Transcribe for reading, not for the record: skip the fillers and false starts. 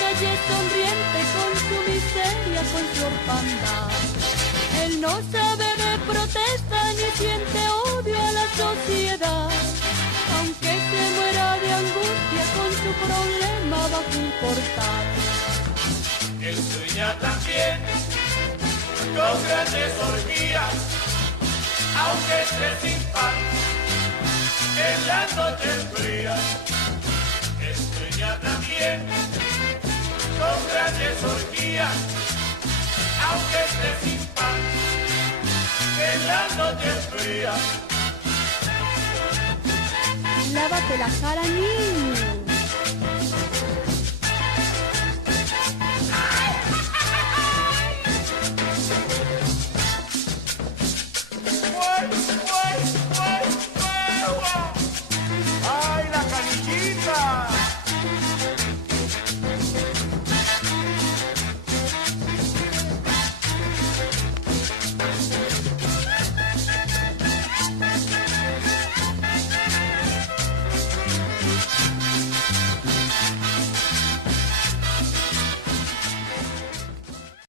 calle sonriente con su miseria, con su orfandad. Él no sabe de protesta ni siente odio a la sociedad. Aunque se muera de angustia, con su problema va a importar. Él sueña también con grandes orgías, aunque esté sin pan en las noches frías. Él sueña también con grandes orgías, aunque esté sin pan en las noches frías. Lávate la cara, niño.